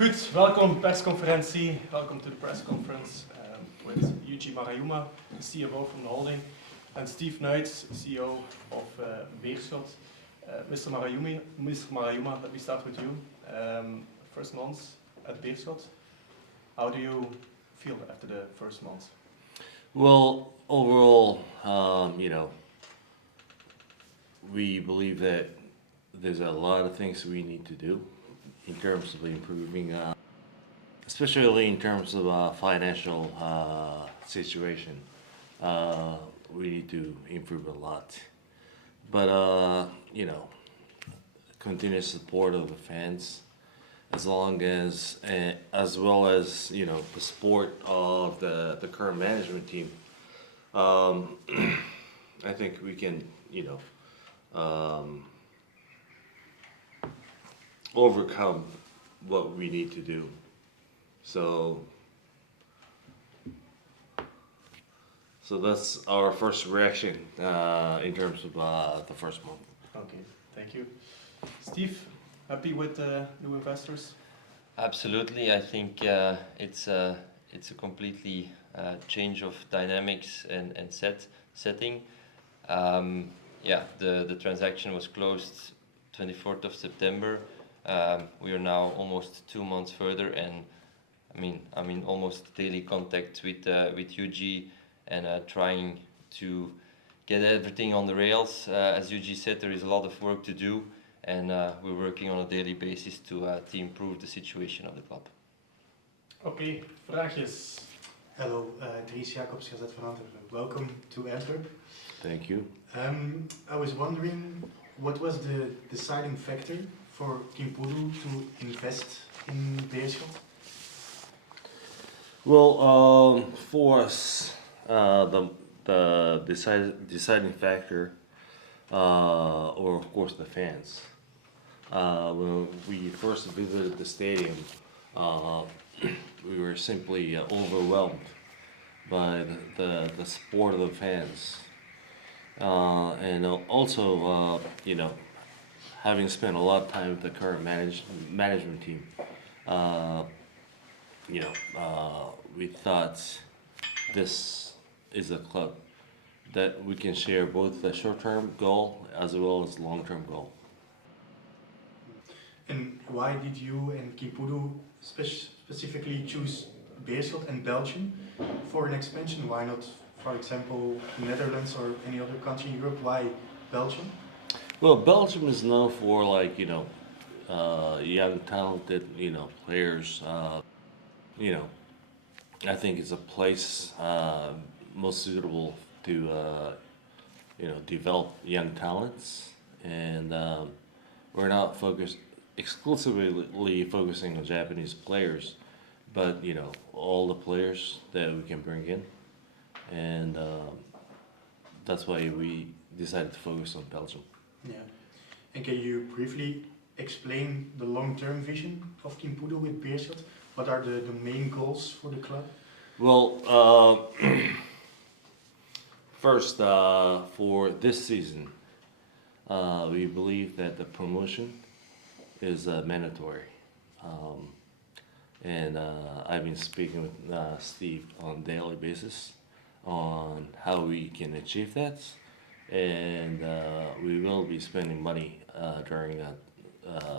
Goed, welkom Persconferentie. Welcome to the press conference with Yuji Maruyama, the CFO from the holding, and Steve Nuyts, CEO of Beerschot. Mr. Maruyama, let me start with you. First months at Beerschot. How do you feel after the first months? Well, overall, we believe that there's a lot of things we need to do in terms of improving, especially in terms of financial situation. We need to improve a lot. But, continuous support of the fans, as well as the support of the current management team. I think we can overcome what we need to do. So that's our first reaction in terms of the first month. Okay, thank you. Steve, happy with the new investors? Absolutely, I think it's a completely change of dynamics and setting. The transaction was closed 24th of September. We are now almost 2 months further, and I'm in almost daily contact with Yuji and trying to get everything on the rails. As Yuji said, there is a lot of work to do, and we're working on a daily basis to improve the situation of the club. Okay, vraagjes. Hello, Dries Jacobs, Gazet van Antwerpen. Welcome to Antwerp. Thank you. I was wondering, what was the deciding factor for KINPOUDOU to invest in Beerschot? Well, for us, the deciding factor, or of course the fans. When we first visited the stadium, we were simply overwhelmed by the support of the fans, and also having spent a lot of time with the current management team. We thought this is a club that we can share both the short-term goal as well as long-term goal. And why did you and KINPOUDOU specifically choose Beerschot and Belgium for an expansion? Why not, for example, Netherlands or any other country in Europe? Why Belgium? Well, Belgium is known for young talented players. I think it's a place most suitable to develop young talents, and we're not exclusively focusing on Japanese players, but all the players that we can bring in, and that's why we decided to focus on Belgium. Yeah. And can you briefly explain the long-term vision of KINPOUDOU with Beerschot? What are the main goals for the club? Well, first, for this season, we believe that the promotion is mandatory. And I've been speaking with Steve on a daily basis on how we can achieve that. And we will be spending money during that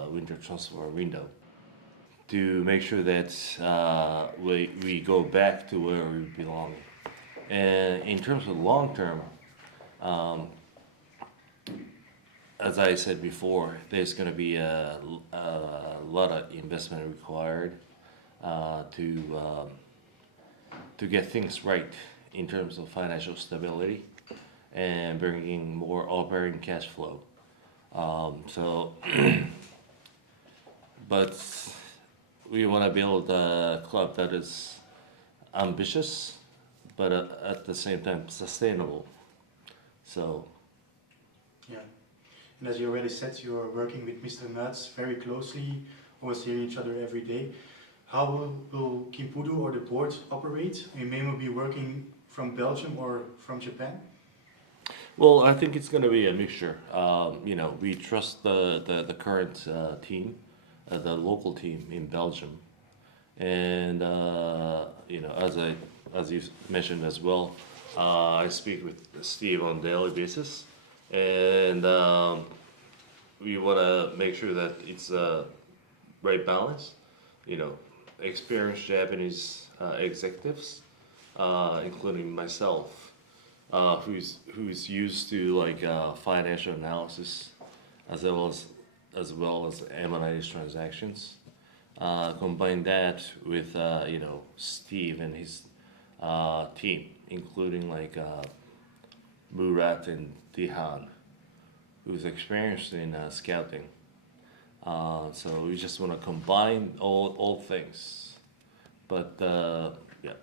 winter transfer window to make sure that we go back to where we belong. And in terms of long term, as I said before, there's going to be a lot of investment required to get things right in terms of financial stability and bringing more operating cash flow. But we want to build a club that is ambitious, but at the same time sustainable. So. Yeah. And as you already said, you are working with Mr. Nuyts very closely, always hearing each other every day. How will KINPOUDOU or the board operate? You may be working from Belgium or from Japan? Well, I think it's going to be a mixture. We trust the current team the local team in Belgium, and as you mentioned as well, I speak with Steve on a daily basis, and we want to make sure that it's a right balance. Experienced Japanese executives, including myself, who's used to financial analysis, as well as M&A transactions. Combine that with Steve and his team, including Murat and Dihan, who's experienced in scouting. So we just want to combine all things, but yeah.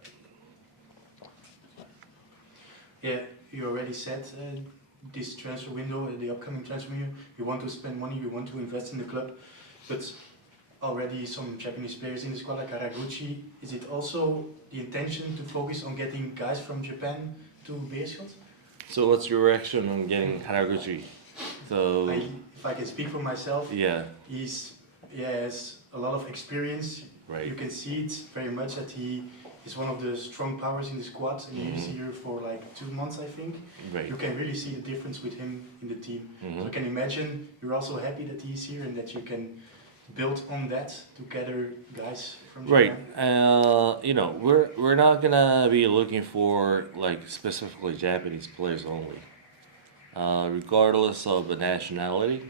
Yeah, you already said this transfer window, the upcoming transfer window, you want to spend money, you want to invest in the club, but already some Japanese players in the squad like Haraguchi. Is it also the intention to focus on getting guys from Japan to Beerschot? So what's your reaction on getting Haraguchi? So If I can speak for myself, yeah, he has a lot of experience. right. You can see it very much that he is one of the strong powers in the squad, and he's here for like 2 months, I think. Right. You can really see the difference with him in the team. So I can imagine you're also happy that he's here and that you can build on that to gather guys from Right. Japan. We're not gonna be looking for specifically Japanese players only. Regardless of the nationality,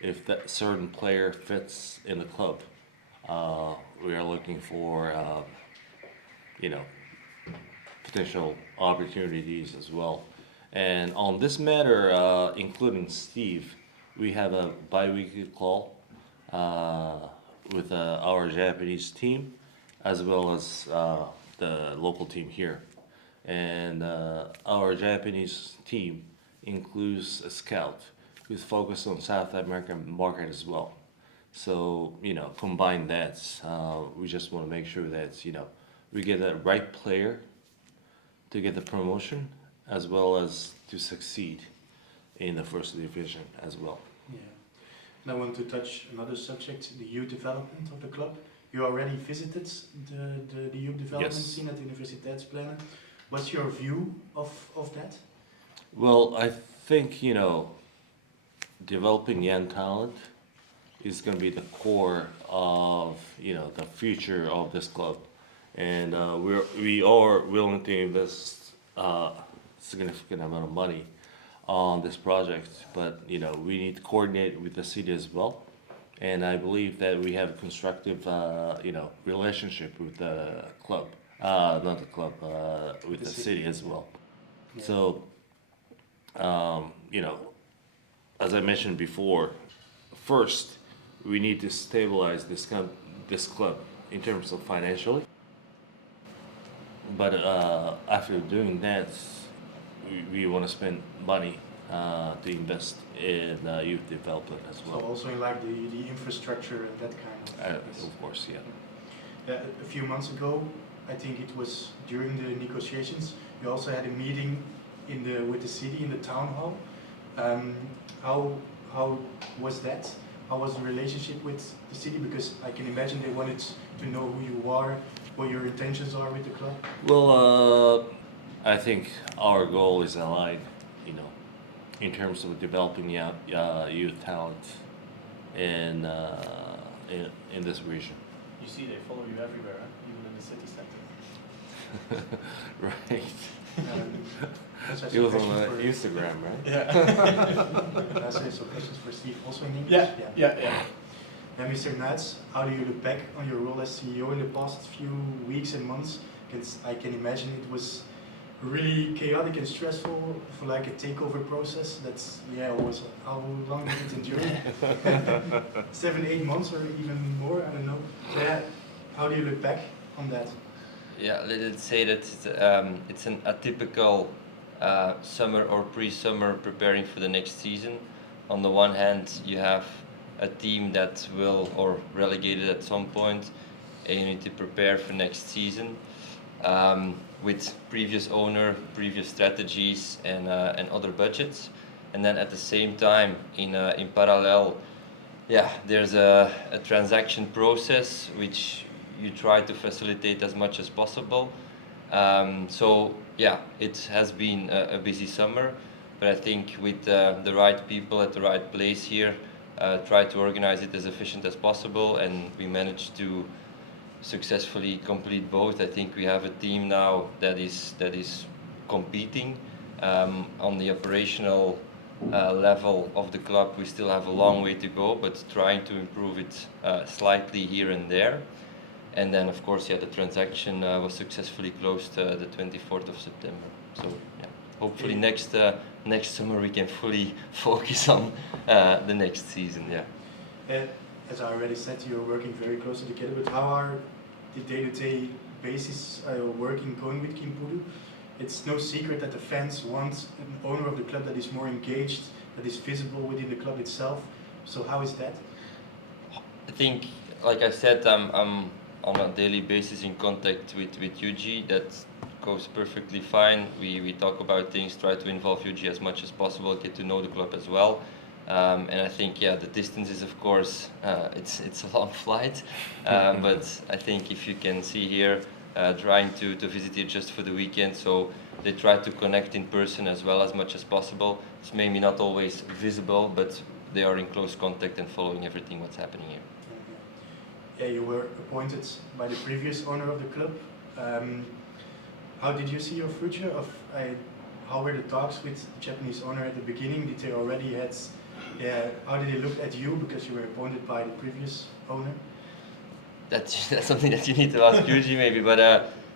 if that certain player fits in the club, we are looking for potential opportunities as well. And on this matter, including Steve, we have a bi-weekly call with our Japanese team, as well as the local team here. And our Japanese team includes a scout who's focused on South American market as well. So combine that. We just want to make sure that we get the right player to get the promotion, as well as to succeed in the first division as well. Yeah. And I want to touch another subject, the youth development of the club. You already visited the youth development Yes. scene at the Universiteitspleinen. What's your view of that? Well, I think developing young talent is going to be the core of the future of this club, and we are willing to invest significant amount of money on this project, but we need to coordinate with the city as well, and I believe that we have a constructive relationship with the club, not the club, with the city as well. Yeah. So as I mentioned before, first we need to stabilize this club in terms of financially. But after doing that, we want to spend money to invest in youth development as So well. also in like the infrastructure and that kind of things. Of course, yeah. A few months ago, I think it was during the negotiations, you also had a meeting with the city in the town hall. How was that? How was the relationship with the city? Because I can imagine they wanted to know who you are, what your intentions are with the club. Well, I think our goal is aligned, in terms of developing youth talent in this region. You see, they follow you everywhere, huh? Even in the city center. Right. That's It was on question for- Instagram, right? Yeah. That's some questions for Steve, also in English. Yeah. Now, Mr. Nuyts, how do you look back on your role as CEO in the past few weeks and months? I can imagine it was really chaotic and stressful for like a takeover process. Was how long did it endure? 7, 8 months or even more? I don't know. So yeah, how do you look back on that? Yeah, let's say that it's an atypical summer or pre-summer preparing for the next season. On the one hand, you have a team that will or relegated at some point, and you need to prepare for next season with previous owner, previous strategies, and other budgets. And then at the same time, in parallel, yeah, there's a transaction process which you try to facilitate as much as possible. So yeah, it has been a busy summer, but I think with the right people at the right place here, try to organize it as efficient as possible, and we managed to successfully complete both. I think we have a team now that is competing. On the operational level of the club, we still have a long way to go, but trying to improve it slightly here and there. And then, of course, yeah, the transaction was successfully closed the 24th of September. So, yeah, hopefully next summer we can fully focus on the next season. Yeah. As I already said, you're working very closely together, but how are the day-to-day basis working going with KINPOUDOU? It's no secret that the fans want an owner of the club that is more engaged, that is visible within the club itself. So how is that? I think, like I said, I'm on a daily basis in contact with Yuji. That goes perfectly fine. We talk about things, try to involve Yuji as much as possible, get to know the club as well. And I think, yeah, the distance is, of course, it's a long flight. But I think if you can see here, trying to visit here just for the weekend, so they try to connect in person as well as much as possible. It's maybe not always visible, but they are in close contact and following everything what's happening here. Yeah, you were appointed by the previous owner of the club. How did you see your future? How were the talks with the Japanese owner at the beginning? Did they already had? How did they look at you because you were appointed by the previous owner? That's something that you need to ask Yuji maybe, but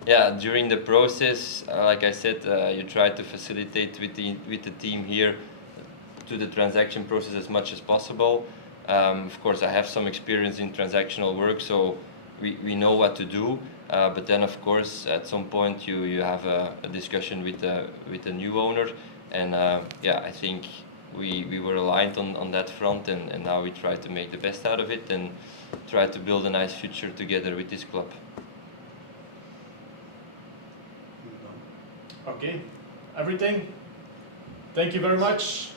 yeah, during the process, like I said, you try to facilitate with the team here to the transaction process as much as possible. Of course, I have some experience in transactional work, so we know what to do. But then, of course, at some point you have a discussion with the new owner, and yeah, I think we were aligned on that front, and now we try to make the best out of it and try to build a nice future together with this club. Okay, everything. Thank you very much.